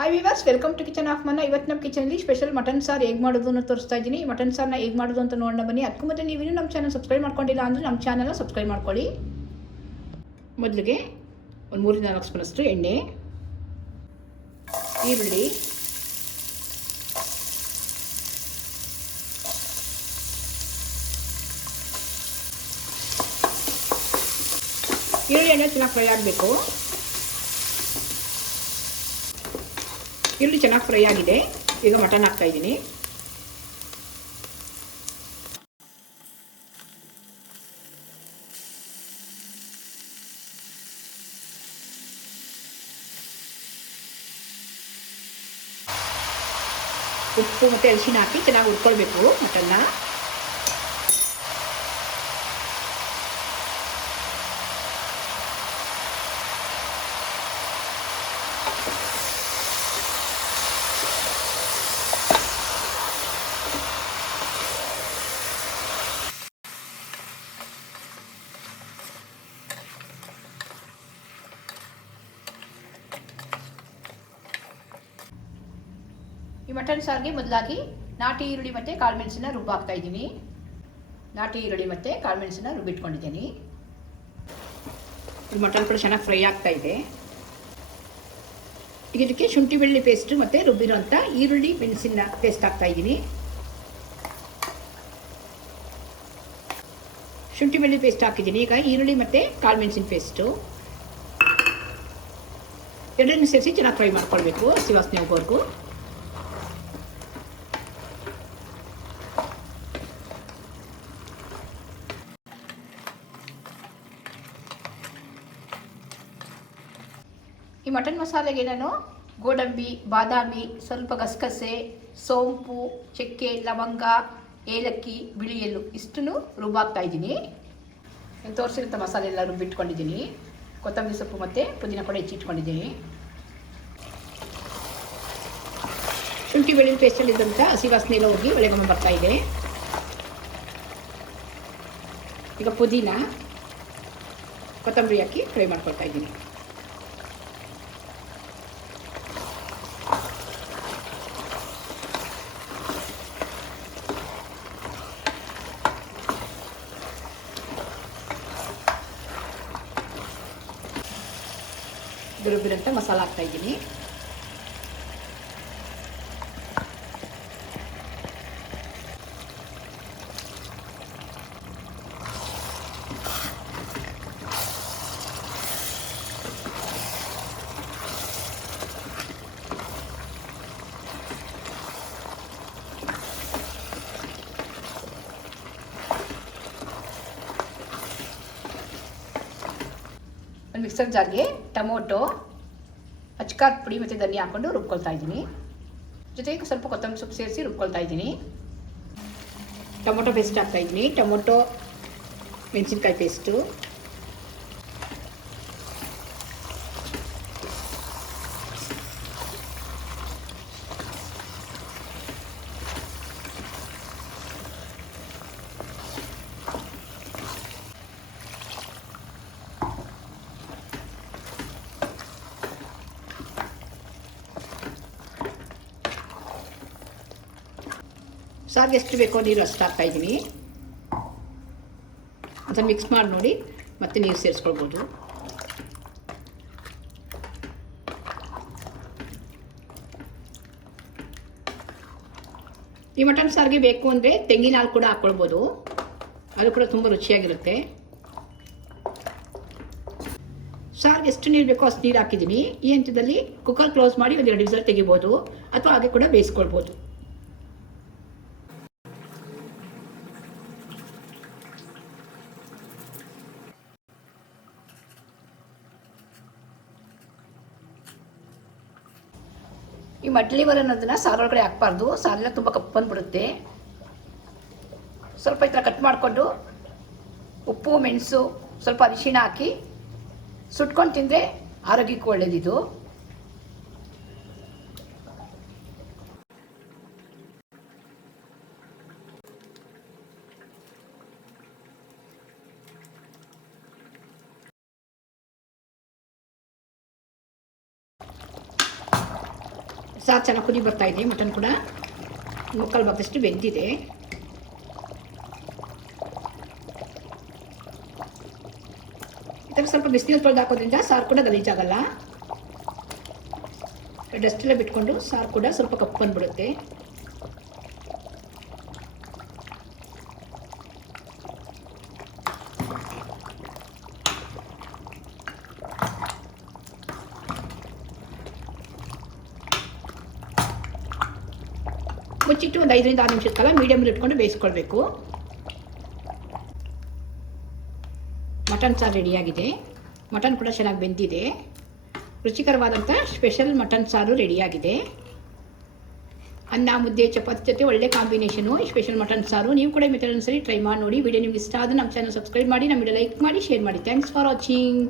Hi viewers welcome to kitchen of Mana ಇವತ್ತು ನಮ್ಮ ಕಿಚನಲ್ಲಿ special mutton ಸಾರು ಹೇಗೆ ಮಾಡೋದು ಅನ್ನೋ ತೋರಿಸ್ತಾ ಇದ್ದೀನಿ. ಮಟನ್ ಸಾರನ್ನ ಹೇಗೆ ಮಾಡೋದು ಅಂತ ನೋಡೋಣ ಬನ್ನಿ. ಅದಕ್ಕೂ ಮತ್ತೆ ನೀವು ಇನ್ನೂ ನಮ್ಮ ಚಾನಲ್ ಸಬ್ಸ್ಕ್ರೈಬ್ ಮಾಡ್ಕೊಂಡಿಲ್ಲ ಅಂದರೆ ನಮ್ಮ ಚಾನಲ್ನ ಸಬ್ಸ್ಕ್ರೈಬ್ ಮಾಡ್ಕೊಳ್ಳಿ. ಮೊದಲಿಗೆ ಒಂದು ಮೂರಿಂದ ನಾಲ್ಕು ಸ್ಪೂನಷ್ಟು ಎಣ್ಣೆ, ಈರುಳ್ಳಿ ಈರುಳ್ಳಿ ಎಣ್ಣೆ ಚೆನ್ನಾಗಿ ಫ್ರೈ ಆಗಬೇಕು. ಈರುಳ್ಳಿ ಚೆನ್ನಾಗಿ ಫ್ರೈ ಆಗಿದೆ. ಈಗ ಮಟನ್ ಹಾಕ್ತಾ ಇದ್ದೀನಿ. ಉಪ್ಪು ಮತ್ತು ಅರಿಶಿನ ಹಾಕಿ ಚೆನ್ನಾಗಿ ಹುರ್ಕೊಳ್ಬೇಕು ಮಟನ್ನ. ಈ ಮಟನ್ ಸಾರಿಗೆ ಮೊದಲಾಗಿ ನಾಟಿ ಈರುಳ್ಳಿ ಮತ್ತು ಕಾಳುಮೆಣಸನ್ನ ರುಬ್ಬಾಕ್ತಾ ಇದ್ದೀನಿ. ನಾಟಿ ಈರುಳ್ಳಿ ಮತ್ತು ಕಾಳುಮೆಣಸನ್ನ ರುಬ್ಬಿಟ್ಕೊಂಡಿದ್ದೀನಿ. ಈ ಮಟನ್ ಕೂಡ ಚೆನ್ನಾಗಿ ಫ್ರೈ ಆಗ್ತಾ ಇದೆ. ಈಗ ಇದಕ್ಕೆ ಶುಂಠಿ ಬೆಳ್ಳಿ ಪೇಸ್ಟ್ ಮತ್ತು ರುಬ್ಬಿರೋಂಥ ಈರುಳ್ಳಿ ಮೆಣಸಿನ ಪೇಸ್ಟ್ ಹಾಕ್ತಾ ಇದ್ದೀನಿ. ಶುಂಠಿ ಬೆಳ್ಳಿ ಪೇಸ್ಟ್ ಹಾಕಿದ್ದೀನಿ. ಈಗ ಈರುಳ್ಳಿ ಮತ್ತು ಕಾಳುಮೆಣಸಿನ ಪೇಸ್ಟು. ಎರಡನ್ನೂ ಸೇರಿಸಿ ಚೆನ್ನಾಗಿ ಫ್ರೈ ಮಾಡ್ಕೊಳ್ಬೇಕು. ಸಿವಾಸನೆ ಹೋಗೋವರೆಗೂ. ಈ ಮಟನ್ ಮಸಾಲೆಗೆ ನಾನು ಗೋಡಂಬಿ, ಬಾದಾಮಿ, ಸ್ವಲ್ಪ ಗಸಗಸೆ, ಸೋಂಪು, ಚಕ್ಕೆ, ಲವಂಗ, ಏಲಕ್ಕಿ, ಬಿಳಿ ಎಲ್ಲು ಇಷ್ಟನ್ನು ರುಬ್ಬಾಕ್ತಾ ಇದ್ದೀನಿ. ತೋರಿಸಿರೋಂಥ ಮಸಾಲೆ ಎಲ್ಲ ರುಬ್ಬಿಟ್ಕೊಂಡಿದ್ದೀನಿ ಕೊತ್ತಂಬರಿ ಸೊಪ್ಪು ಮತ್ತು ಪುದೀನ ಕೂಡ ಹೆಚ್ಚಿಟ್ಕೊಂಡಿದ್ದೀನಿ ಶುಂಠಿ ಬೆಳ್ಳುಳ್ಳಿ ಪೇಸ್ಟಲ್ಲಿದ್ದಂಥ ಹಸಿ ವಾಸನೆ ಎಲ್ಲ ಹೋಗಿ ಒಳಗೊಮ್ಮೆ ಬರ್ತಾ ಇದೆ. ಈಗ ಪುದೀನ, ಕೊತ್ತಂಬರಿ ಹಾಕಿ ಫ್ರೈ ಮಾಡ್ಕೊಳ್ತಾ ಇದ್ದೀನಿ. ರುಬ್ಬಿರಂತ ಮಸಾಲ ಹಾಕ್ತಾ ಮಿಕ್ಸರ್ ಜಾರ್ಗೆ ಟೊಮೊಟೊ ಅಚ್ಕಾರದ ಪುಡಿ ಮತ್ತು ಧನಿಯಾ ಹಾಕ್ಕೊಂಡು ರುಬ್ಕೊಳ್ತಾ ಇದ್ದೀನಿ. ಜೊತೆಗೆ ಸ್ವಲ್ಪ ಕೊತ್ತಂಬರಿ ಸೊಪ್ಪು ಸೇರಿಸಿ ರುಬ್ಕೊಳ್ತಾ ಇದ್ದೀನಿ. ಟೊಮೊಟೊ ಪೇಸ್ಟ್ ಹಾಕ್ತಾ ಇದ್ದೀನಿ. ಟೊಮೊಟೊ, ಮೆಣಸಿನ್ಕಾಯಿ ಪೇಸ್ಟು ಸಾರಿಗೆ ಎಷ್ಟು ಬೇಕೋ ನೀರು ಅಷ್ಟು ಹಾಕ್ತಾ ಇದ್ದೀನಿ ಅದನ್ನು ಮಿಕ್ಸ್ ಮಾಡಿ ನೋಡಿ, ಮತ್ತೆ ನೀರು ಸೇರಿಸ್ಕೊಳ್ಬೋದು. ಈ ಮಟನ್ ಸಾರಿಗೆ ಬೇಕು ಅಂದರೆ ತೆಂಗಿನ ಹಾಲು ಕೂಡ ಹಾಕ್ಕೊಳ್ಬೋದು ಅದು ಕೂಡ ತುಂಬ ರುಚಿಯಾಗಿರುತ್ತೆ. ಸಾರಿಗೆ ಎಷ್ಟು ನೀರು ಬೇಕೋ ಅಷ್ಟು ನೀರು ಹಾಕಿದ್ದೀನಿ. ಈ ಹಂತದಲ್ಲಿ ಕುಕ್ಕರ್ ಕ್ಲೋಸ್ ಮಾಡಿ ಒಂದು ಎರಡು ವಿಸಲ್ ತೆಗಿಬೋದು. ಅಥವಾ ಹಾಗೆ ಕೂಡ ಬೇಯಿಸ್ಕೊಳ್ಬೋದು. ಈ ಮಡ್ಲಿ ಅನ್ನೋದನ್ನು ಅನ್ನೋದನ್ನ ಸಾರೊಳಗಡೆ ಹಾಕ್ಬಾರ್ದು. ಸಾರೆಲ್ಲ ತುಂಬ ಕಪ್ಪು ಬಂದ್ಬಿಡುತ್ತೆ. ಸ್ವಲ್ಪ ಈ ಥರ ಕಟ್ ಮಾಡಿಕೊಂಡು ಉಪ್ಪು, ಮೆಣಸು ಸ್ವಲ್ಪ ಅರಿಶಿಣ ಹಾಕಿ ಸುಟ್ಕೊಂಡು ತಿಂದರೆ ಆರೋಗ್ಯಕ್ಕೆ ಒಳ್ಳೆಯದಿದು ಸಾರು ಚೆನ್ನಾಗಿ ಕುದಿ ಬರ್ತಾ ಇದೆ, ಮಟನ್ ಕೂಡ. ಮುಕ್ಕಲ್ ಭಾಗದಷ್ಟು ಬೆಂದಿದೆ. ಥರ ಸ್ವಲ್ಪ ಬಿಸಿನೀರು ತೊಳೆದು ಹಾಕೋದ್ರಿಂದ ಸಾರು ಕೂಡ ಗಲೀಜಾಗಲ್ಲ ಡಸ್ಟ್ ಎಲ್ಲ ಬಿಟ್ಕೊಂಡು ಸಾರು ಕೂಡ ಸ್ವಲ್ಪ ಕಪ್ಪು ಬಂದ್ಬಿಡುತ್ತೆ. ಮುಚ್ಚಿಟ್ಟು ಒಂದು ಐದರಿಂದ ಆರು ನಿಮಿಷದ ಕಾಲ ಮೀಡಿಯಮಲ್ಲಿ ಇಟ್ಕೊಂಡು ಬೇಯಿಸ್ಕೊಳ್ಬೇಕು. ಮಟನ್ ಸಾರು ರೆಡಿಯಾಗಿದೆ ಮಟನ್ ಕೂಡ ಚೆನ್ನಾಗಿ ಬೆಂದಿದೆ. ರುಚಿಕರವಾದಂಥ ಸ್ಪೆಷಲ್ ಮಟನ್ ಸಾರು ರೆಡಿಯಾಗಿದೆ ಅನ್ನ, ಮುದ್ದೆ, ಚಪಾತಿ ಜೊತೆ ಒಳ್ಳೆ ಕಾಂಬಿನೇಷನು ಸ್ಪೆಷಲ್ ಮಟನ್ ಸಾರು. ನೀವು ಕೂಡ ಮೆಥಡ್ ಸರಿ ಟ್ರೈ ಮಾಡಿ ನೋಡಿ. ವಿಡಿಯೋ ನಿಮ್ಗೆ ಇಷ್ಟ ಆದರೆ ನಮ್ಮ ಚಾನಲ್ ಸಬ್ಸ್ಕ್ರೈಬ್ ಮಾಡಿ. ನಮ್ಮ ವಿಡಿಯೋ ಲೈಕ್ ಮಾಡಿ ಶೇರ್ ಮಾಡಿ. Thanks for watching